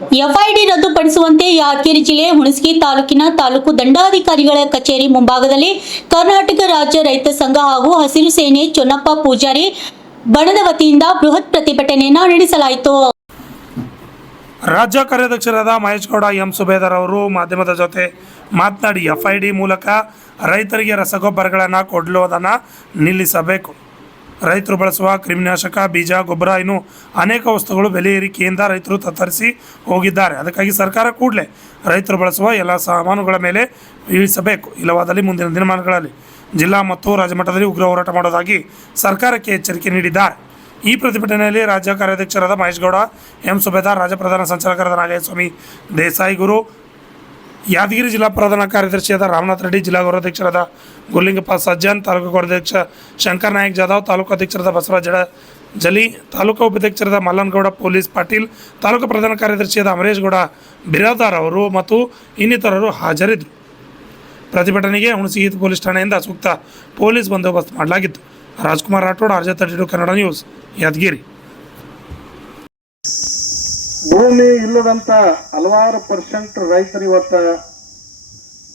FID ರದ್ದುಪಡಿಸುವಂತೆ Yadgir ಜಿಲ್ಲೆ ಹುಣಸಗಿ ತಾಲೂಕಿನ ತಾಲೂಕು ದಂಡಾಧಿಕಾರಿಗಳ ಕಚೇರಿ ಮುಂಭಾಗದಲ್ಲಿ ಕರ್ನಾಟಕ ರಾಜ್ಯ ರೈತ ಸಂಘ ಹಾಗೂ ಹಸಿರು ಸೇನೆ ಚೊನ್ನಪ್ಪ ಪೂಜಾರಿ ಬಣದ ವತಿಯಿಂದ ಬೃಹತ್ ಪ್ರತಿಭಟನೆಯನ್ನು ನಡೆಸಲಾಯಿತು. ರಾಜ್ಯ ಕಾರ್ಯಾಧ್ಯಕ್ಷರಾದ ಮಹೇಶಗೌಡ ಎಂ ಸುಬೇದಾರ್ ಅವರು ಮಾಧ್ಯಮದ ಜೊತೆ ಮಾತನಾಡಿ ಎಫ್ಐಡಿ ಮೂಲಕ ರೈತರಿಗೆ ರಸಗೊಬ್ಬರಗಳನ್ನು ಕೊಡುವುದನ್ನು ನಿಲ್ಲಿಸಬೇಕು. ರೈತರು ಬಳಸುವ ಕ್ರಿಮಿನಾಶಕ, ಬೀಜ, ಗೊಬ್ಬರ ಇನ್ನೂ ಅನೇಕ ವಸ್ತುಗಳು ಬೆಲೆ ಏರಿಕೆಯಿಂದ ರೈತರು ತತ್ತರಿಸಿ ಹೋಗಿದ್ದಾರೆ. ಅದಕ್ಕಾಗಿ ಸರ್ಕಾರ ಕೂಡಲೇ ರೈತರು ಬಳಸುವ ಎಲ್ಲ ಸಾಮಾನುಗಳ ಮೇಲೆ ಇಳಿಸಬೇಕು. ಇಲ್ಲವಾದಲ್ಲಿ ಮುಂದಿನ ದಿನಮಾನಗಳಲ್ಲಿ ಜಿಲ್ಲಾ ಮತ್ತು ರಾಜ್ಯ ಮಟ್ಟದಲ್ಲಿ ಉಗ್ರ ಹೋರಾಟ ಮಾಡೋದಾಗಿ ಸರ್ಕಾರಕ್ಕೆ ಎಚ್ಚರಿಕೆ ನೀಡಿದ್ದಾರೆ. ಈ ಪ್ರತಿಭಟನೆಯಲ್ಲಿ ರಾಜ್ಯ ಕಾರ್ಯಾಧ್ಯಕ್ಷರಾದ ಮಹೇಶಗೌಡ ಎಂ ಸುಬೇದಾರ್, ರಾಜ್ಯ ಪ್ರಧಾನ ಸಂಚಾಲಕರಾದ ನಾಗೇಸ್ವಾಮಿ ದೇಸಾಯಿ ಗುರು, ಯಾದಗಿರಿ ಜಿಲ್ಲಾ ಪ್ರಧಾನ ಕಾರ್ಯದರ್ಶಿಯಾದ ರಾಮನಾಥ್ ರೆಡ್ಡಿ, ಜಿಲ್ಲಾ ಗೌರವಾಧ್ಯಕ್ಷರಾದ ಗುರುಲಿಂಗಪ್ಪ ಸಜ್ಜನ್, ತಾಲೂಕು ಗೌರವಾಧ್ಯಕ್ಷ ಶಂಕರ್ ನಾಯಕ್ ಜಾಧವ್, ತಾಲೂಕು ಅಧ್ಯಕ್ಷರಾದ ಬಸವರಾಜ ಜಲಿ, ತಾಲೂಕು ಉಪಾಧ್ಯಕ್ಷರಾದ ಮಲ್ಲನಗೌಡ ಪೊಲೀಸ್ ಪಾಟೀಲ್, ತಾಲೂಕು ಪ್ರಧಾನ ಕಾರ್ಯದರ್ಶಿಯಾದ ಅಮರೇಶ್ ಗೌಡ ಬಿರಾದಾರ್ ಅವರು ಮತ್ತು ಇನ್ನಿತರರು ಹಾಜರಿದ್ದರು. ಪ್ರತಿಭಟನೆಗೆ ಹುಣಸಗಿ ಪೊಲೀಸ್ ಠಾಣೆಯಿಂದ ಸೂಕ್ತ ಪೊಲೀಸ್ ಬಂದೋಬಸ್ತ್ ಮಾಡಲಾಗಿತ್ತು. Rajkumar Rathod, RJ32 Kannada news, Yadgiri. ಭೂಮಿ ಇಲ್ಲದಂತ ಹಲವಾರು ಪರ್ಸೆಂಟ್ ರೈತರು ಇವತ್ತ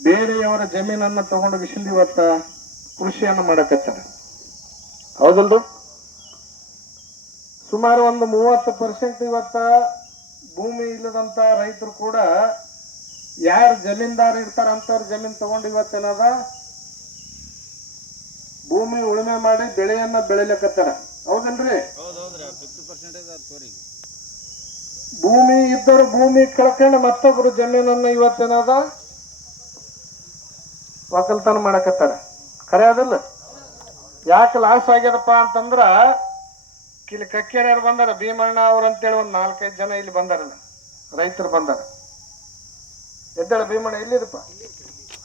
ಬೇರೆಯವರ ಜಮೀನನ್ನ ತಗೊಂಡು ವಿಷಯದಲ್ಲಿ ಇವತ್ತ ಕೃಷಿಯನ್ನ ಮಾಡಕತ್ತಾರೆ. ಹೌದಲ್ದು? ಸುಮಾರು ಒಂದು 30% ಇವತ್ತ ಭೂಮಿ ಇಲ್ಲದಂತ ರೈತರು ಕೂಡ ಯಾರು ಜಮೀನ್ದಾರ್ ಇರ್ತಾರ ಅಂತವ್ರ ಜಮೀನ್ ತಗೊಂಡು ಇವತ್ತೇನದ ಭೂಮಿ ಉಳುಮೆ ಮಾಡಿ ಬೆಳೆಯನ್ನ ಬೆಳಿಲಕತ್ತಾರ. ಹೌದಲ್ರಿ? ಭೂಮಿ ಇದ್ದರು ಭೂಮಿ ಕಳ್ಕೊಂಡು ಮತ್ತೊಬ್ರು ಜಮೀನನ್ನ ಇವತ್ತೇನದ ಒಕ್ಕಲ್ತನ ಮಾಡಕತ್ತಾರ. ಖರೆ ಅದಲ್ಲ? ಯಾಕೆ ಲಾಸ್ ಆಗ್ಯದಪ್ಪ ಅಂತಂದ್ರ ಇಲ್ಲಿ ಕಕ್ಕೇರಿಯರು ಬಂದಾರ, ಭೀಮಣ್ಣ ಅವ್ರು ಅಂತೇಳಿ ಒಂದ್ 4-5 ಜನ ಇಲ್ಲಿ ಬಂದಾರಲ್ಲ, ರೈತರು ಬಂದಾರ. ಎದ್ದೇಳ ಭೀಮಣ್ಣ, ಎಲ್ಲಿದಪ್ಪ?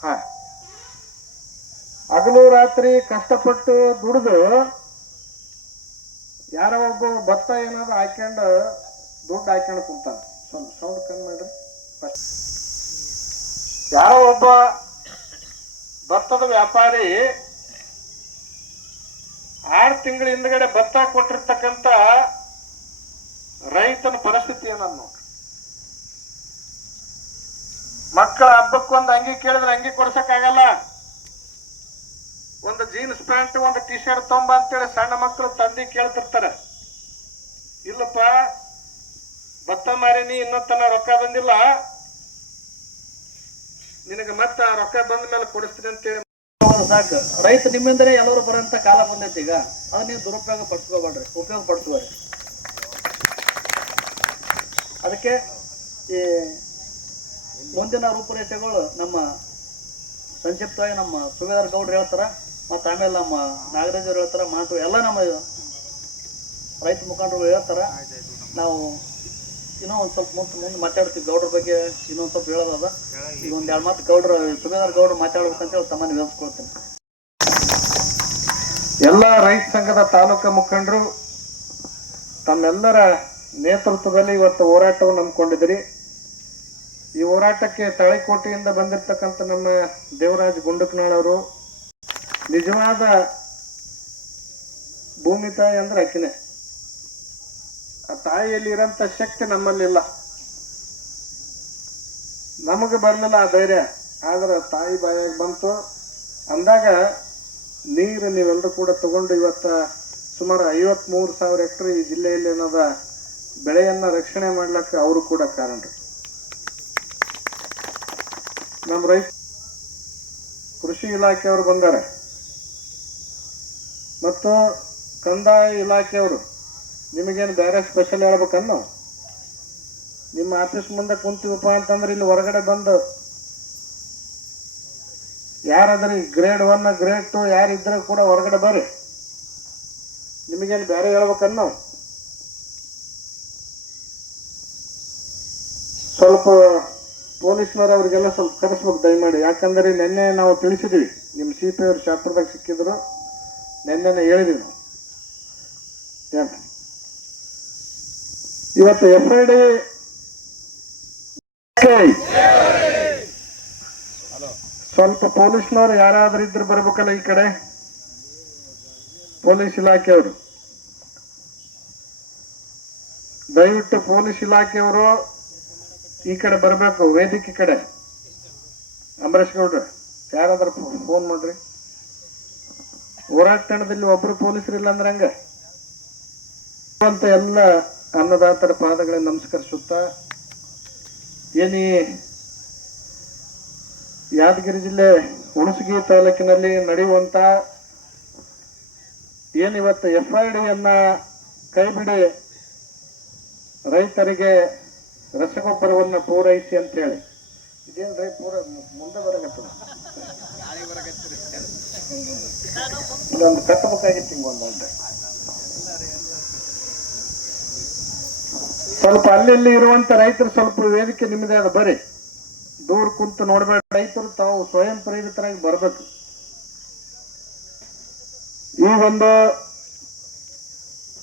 ಹಾ, ಹಗಲು ರಾತ್ರಿ ಕಷ್ಟಪಟ್ಟು ದುಡಿದು ಯಾರೋ ಒಬ್ಬ ಭತ್ತ ಏನಾದ್ರು ಹಾಕೊಂಡು ದುಡ್ಡು ಹಾಕೊಂಡು ಕುಂತಾನ. ಸ್ವಲ್ಪ ಸೌಂಡ್ ಕಮ್ಮಿ ಮಾಡ್ರಿ. ಯಾರೋ ಒಬ್ಬ ಭತ್ತದ ವ್ಯಾಪಾರಿ 6 ತಿಂಗಳ ಹಿಂದ್ಗಡೆ ಭತ್ತ ಕೊಟ್ಟಿರ್ತಕ್ಕಂಥ ರೈತನ ಪರಿಸ್ಥಿತಿ ಏನನ್ನ ನೋಡ್ರಿ. ಮಕ್ಕಳ ಹಬ್ಬಕ್ಕೊಂದು ಅಂಗಿ ಕೇಳಿದ್ರೆ ಅಂಗಿ ಕೊಡ್ಸಕ್ ಆಗಲ್ಲ. ಒಂದು ಜೀನ್ಸ್ ಪ್ಯಾಂಟ್, ಒಂದು ಟಿ ಶರ್ಟ್ ತೊಂಬ ಅಂತೇಳಿ ಸಣ್ಣ ಮಕ್ಕಳು ತಂದಿ ಕೇಳ್ತಿರ್ತಾರೆ. ಇಲ್ಲಪ್ಪ, ಭತ್ತ ಮಾರಿನಿ, ಇನ್ನೊತ್ತನ ರೊಕ್ಕ ಬಂದಿಲ್ಲ, ನಿನಗೆ ಮತ್ತೆ ಆ ರೊಕ್ಕ ಬಂದ ಮೇಲೆ ಕೊಡಿಸ್ತೀನಿ ಅಂತೇಳಿ ಸಾಕು. ರೈತ ನಿಮ್ಮಿಂದಲೇ ಎಲ್ಲರೂ ಬರೋಂಥ ಕಾಲ ಬಂದೈತಿ. ಈಗ ಅದು ನೀವು ದುರುಪಯೋಗ ಪಡಿಸ್ಕೋಬೇಡ್ರಿ, ಉಪಯೋಗ ಪಡಿಸ್ಕೋರಿ. ಅದಕ್ಕೆ ಈ ಮುಂದಿನ ರೂಪುರೇಷೆಗಳು ನಮ್ಮ ಸಂಕ್ಷಿಪ್ತವಾಗಿ ನಮ್ಮ ಸುಬೇದಾರ್ ಗೌಡ್ರು ಹೇಳ್ತಾರ, ಮತ್ತು ಆಮೇಲೆ ನಮ್ಮ ನಾಗರಾಜ್ ಅವ್ರು ಹೇಳ್ತಾರ, ಮಾತು ಎಲ್ಲ ನಮ್ಮ ರೈತ ಮುಖಂಡರು ಹೇಳ್ತಾರ. ನಾವು ಇನ್ನೂ ಒಂದು ಸ್ವಲ್ಪ ಮುಂದೆ ಮಾತಾಡ್ತೀವಿ ಗೌಡ್ರ ಬಗ್ಗೆ. ಇನ್ನೊಂದು ಸ್ವಲ್ಪ ಹೇಳೋದದ. ಈಗ ಒಂದು 2 ಮಾತು ಗೌಡ್ರು, ಸುಬೇದಾರ್ ಗೌಡ್ರು ಮಾತಾಡ್ಬೇಕಂತೇಳಿ ತಮ್ಮನ್ನು ವಿವರಿಸ್ಕೊಳ್ತೀನಿ. ಎಲ್ಲ ರೈತ ಸಂಘದ ತಾಲೂಕು ಮುಖಂಡರು ತಮ್ಮೆಲ್ಲರ ನೇತೃತ್ವದಲ್ಲಿ ಇವತ್ತು ಹೋರಾಟವನ್ನು ಹಮ್ಮಿಕೊಂಡಿದ್ರಿ. ಈ ಹೋರಾಟಕ್ಕೆ ತಾಳಿಕೋಟೆಯಿಂದ ಬಂದಿರತಕ್ಕಂಥ ನಮ್ಮ ದೇವರಾಜ್ ಗುಂಡಕನಾಳ್ ಅವರು ನಿಜವಾದ ಭೂಮಿ ತಾಯಿ ಅಂದ್ರೆ ಆಕಿನೇ. ಆ ತಾಯಿಯಲ್ಲಿ ಇರೋಂಥ ಶಕ್ತಿ ನಮ್ಮಲ್ಲಿಲ್ಲ, ನಮಗೆ ಬರಲಿಲ್ಲ ಆ ಧೈರ್ಯ. ಆದ್ರೆ ತಾಯಿ ಬಾಯಾಗಿ ಬಂತು ಅಂದಾಗ ನೀರು ನೀವೆಲ್ಲರೂ ಕೂಡ ತಗೊಂಡು ಇವತ್ತ ಸುಮಾರು 53,000 ಹೆಕ್ಟರ್ ಈ ಜಿಲ್ಲೆಯಲ್ಲಿ ಏನದ ಬೆಳೆಯನ್ನ ರಕ್ಷಣೆ ಮಾಡ್ಲಿಕ್ಕೆ ಅವರು ಕೂಡ ಕಾರಣರು. ನಮ್ಮ ರೈತ ಕೃಷಿ ಇಲಾಖೆಯವರು ಬಂದಾರೆ ಮತ್ತು ಕಂದಾಯ ಇಲಾಖೆಯವರು. ನಿಮಗೇನು ಬೇರೆ ಸ್ಪೆಷಲ್ ಹೇಳ್ಬೇಕನ್ನೋ? ನಿಮ್ಮ ಆಫೀಸ್ ಮುಂದೆ ಕುಂತೀವಪ್ಪ ಅಂತಂದ್ರೆ ಇಲ್ಲಿ ಹೊರಗಡೆ ಬಂದು ಯಾರಾದ್ರಿ ಗ್ರೇಡ್ 1 ಗ್ರೇಡ್ 2 ಯಾರಿದ್ರೆ ಕೂಡ ಹೊರಗಡೆ ಬರ್ರಿ. ನಿಮಗೇನು ಬೇರೆ ಹೇಳ್ಬೇಕನ್ನೋ? ಸ್ವಲ್ಪ ಪೊಲೀಸ್ನವ್ರು ಅವ್ರಿಗೆಲ್ಲ ಸ್ವಲ್ಪ ಕರೆಸ್ಬೇಕು ದಯಮಾಡಿ. ಯಾಕಂದ್ರೆ ನಿನ್ನೆ ನಾವು ತಿಳಿಸಿದ್ವಿ, ನಿಮ್ಮ CP ಅವರು ಶಾಸ್ತ್ರದಾಗ ಸಿಕ್ಕಿದ್ರು, ನಿನ್ನೆ ಹೇಳಿದ್ವಿ ನಾವು. ಇವತ್ತು FID ಸ್ವಲ್ಪ ಪೊಲೀಸ್ನವ್ರು ಯಾರಾದ್ರೂ ಇದ್ರೆ ಬರ್ಬೇಕಲ್ಲ ಈ ಕಡೆ. ಪೊಲೀಸ್ ಇಲಾಖೆಯವರು ದಯವಿಟ್ಟು ಪೊಲೀಸ್ ಇಲಾಖೆಯವರು ಈ ಕಡೆ ಬರಬೇಕು, ವೇದಿಕೆ ಕಡೆ. ಅಂಬರೀಶ್ ಗೌಡ್ರ ಯಾರಾದ್ರೂ ಫೋನ್ ಮಾಡ್ರಿ. ಹೋರಾಟ ತಂಡದಲ್ಲಿ ಒಬ್ರು ಪೊಲೀಸರು ಇಲ್ಲ ಅಂದ್ರೆ ಹಂಗ ಅಂತ ಎಲ್ಲ ಅನ್ನದಾತರ ಪಾದಗಳಿಗೆ ನಮಸ್ಕರಿಸುತ್ತಾ, ಏನಿ ಯಾದಗಿರಿ ಜಿಲ್ಲೆ ಹುಣಸಗಿ ತಾಲೂಕಿನಲ್ಲಿ ನಡೆಯುವಂತ ಏನಿವತ್ತು FIDಯನ್ನ ಕೈ ಬಿಡಿ ರೈತರಿಗೆ ರಸಗೊಬ್ಬರವನ್ನ ಪೂರೈಸಿ ಅಂತ ಹೇಳಿ, ಇದೇನ್ರಿ ಪೂರ ಮುಂದೆ ಬರಕತ್ತದ, ಇಲ್ಲೊಂದು ಕಟ್ಟಬೇಕಾಗಿತ್ತು ಹಿಂಗೊಂದು. ಸ್ವಲ್ಪ ಅಲ್ಲಿ ಇರುವಂತ ರೈತರು ಸ್ವಲ್ಪ ವೇದಿಕೆ ನಿಮ್ಮದೇ ಅದ, ಬರ್ರಿ, ದೂರ ಕುಂತು ನೋಡ್ಬೇಡ. ರೈತರು ತಾವು ಸ್ವಯಂ ಪ್ರೇರಿತರಾಗಿ ಬರ್ಬೇಕು. ಈ ಒಂದು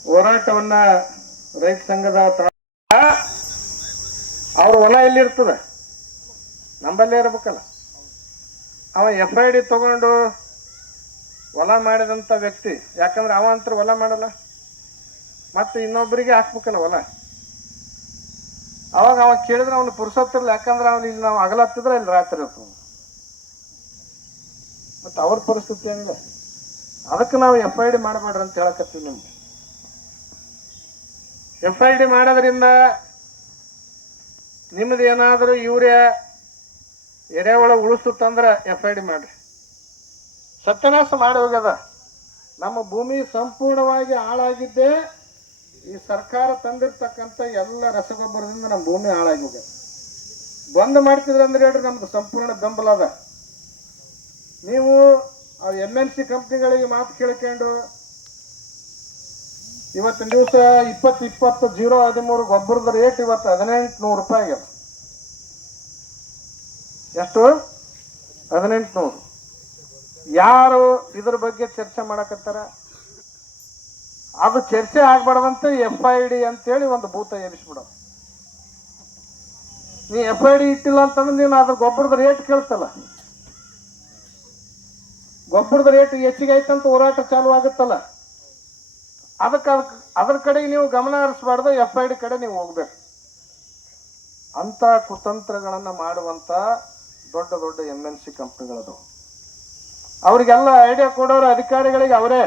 ಹೋರಾಟವನ್ನ ರೈತ ಸಂಘದ ಅವ್ರ ಹೊಲ ಎಲ್ಲಿರ್ತದ, ನಂಬಲ್ಲೇ ಇರ್ಬೇಕಲ್ಲ. ಅವ FID ತಗೊಂಡು ಹೊಲ ಮಾಡಿದಂತ ವ್ಯಕ್ತಿ, ಯಾಕಂದ್ರೆ ಅವ ಅಂತ ಹೊಲ ಮಾಡಲ್ಲ, ಮತ್ತೆ ಇನ್ನೊಬ್ಬರಿಗೆ ಹಾಕ್ಬೇಕಲ್ಲ ಹೊಲ. ಅವಾಗ ಅವ ಕೇಳಿದ್ರೆ ಅವನು ಪುರುಸತ್ತಿರಲ್ಲ, ಯಾಕಂದ್ರೆ ಅವ್ನು ಇಲ್ಲಿ ನಾವು ಹಗಲತ್ತಿದ್ರೆ ಇಲ್ಲಿ ರಾತ್ರಿ ಇರ್ತದೆ. ಮತ್ತೆ ಅವ್ರ ಪರಿಸ್ಥಿತಿ ಹಂಗ. ಅದಕ್ಕೆ ನಾವು FID ಮಾಡಬೇಡ್ರಿ ಅಂತ ಹೇಳಕತ್ತೀವಿ. ನಿಮ್ಗೆ FID ಮಾಡೋದ್ರಿಂದ ನಿಮ್ದು ಏನಾದರೂ ಯೂರಿಯಾ ಎರೆಹುಳ ಉಳಿಸುತ್ತಂದ್ರೆ FID ಮಾಡ್ರಿ. ಸತ್ಯನಾಶ ಮಾಡಿ ಹೋಗ್ಯದ. ನಮ್ಮ ಭೂಮಿ ಸಂಪೂರ್ಣವಾಗಿ ಹಾಳಾಗಿದ್ದೇ ಈ ಸರ್ಕಾರ ತಂದಿರ್ತಕ್ಕಂಥ ಎಲ್ಲ ರಸಗೊಬ್ಬರದಿಂದ ನಮ್ಮ ಭೂಮಿ ಹಾಳಾಗಿ ಹೋಗ್ಯದ. ಬಂದ್ ಮಾಡ್ತಿದ್ರೆ ಅಂದ್ರೆ ಹೇಳ್ರಿ, ನಮ್ದು ಸಂಪೂರ್ಣ ಬೆಂಬಲ ಅದ. ನೀವು MNC ಕಂಪ್ನಿಗಳಿಗೆ ಮಾತು ಕೇಳ್ಕೊಂಡು ಇವತ್ತಿನ ದಿವಸ 20-20-0-13 ಗೊಬ್ಬರದ ರೇಟ್ ಇವತ್ತು 1800 ರೂಪಾಯಿ ಆಗ್ಯದ. ಎಷ್ಟು? 1800. ಯಾರು ಇದ್ರ ಬಗ್ಗೆ ಚರ್ಚೆ ಮಾಡಕತ್ತಾರ? ಅದು ಚರ್ಚೆ ಆಗ್ಬಾರ್ದಂತ FID ಅಂತೇಳಿ ಒಂದು ಭೂತ ಎನಿಸ್ಬಿಡೋದು. ನೀ FID ಇಟ್ಟಿಲ್ಲ ಅಂತಂದ್ರೆ ನೀನು ಅದ್ರ ಗೊಬ್ಬರದ ರೇಟ್ ಕೇಳ್ತಲ್ಲ, ಗೊಬ್ಬರದ ರೇಟ್ ಹೆಚ್ಚಿಗೆ ಆಯ್ತಂತ ಹೋರಾಟ ಚಾಲು ಆಗುತ್ತಲ್ಲ, ಅದ್ರ ಕಡೆಗೆ ನೀವು ಗಮನ ಹರಿಸಬಾರ್ದು, FID ಕಡೆ ನೀವು ಹೋಗ್ಬೇಕು. ಅಂತ ಕುತಂತ್ರಗಳನ್ನ ಮಾಡುವಂತ ದೊಡ್ಡ ದೊಡ್ಡ MNC ಕಂಪ್ನಿಗಳದು. ಅವ್ರಿಗೆಲ್ಲ ಐಡಿಯಾ ಕೊಡೋರು ಅಧಿಕಾರಿಗಳಿಗೆ ಅವರೇ.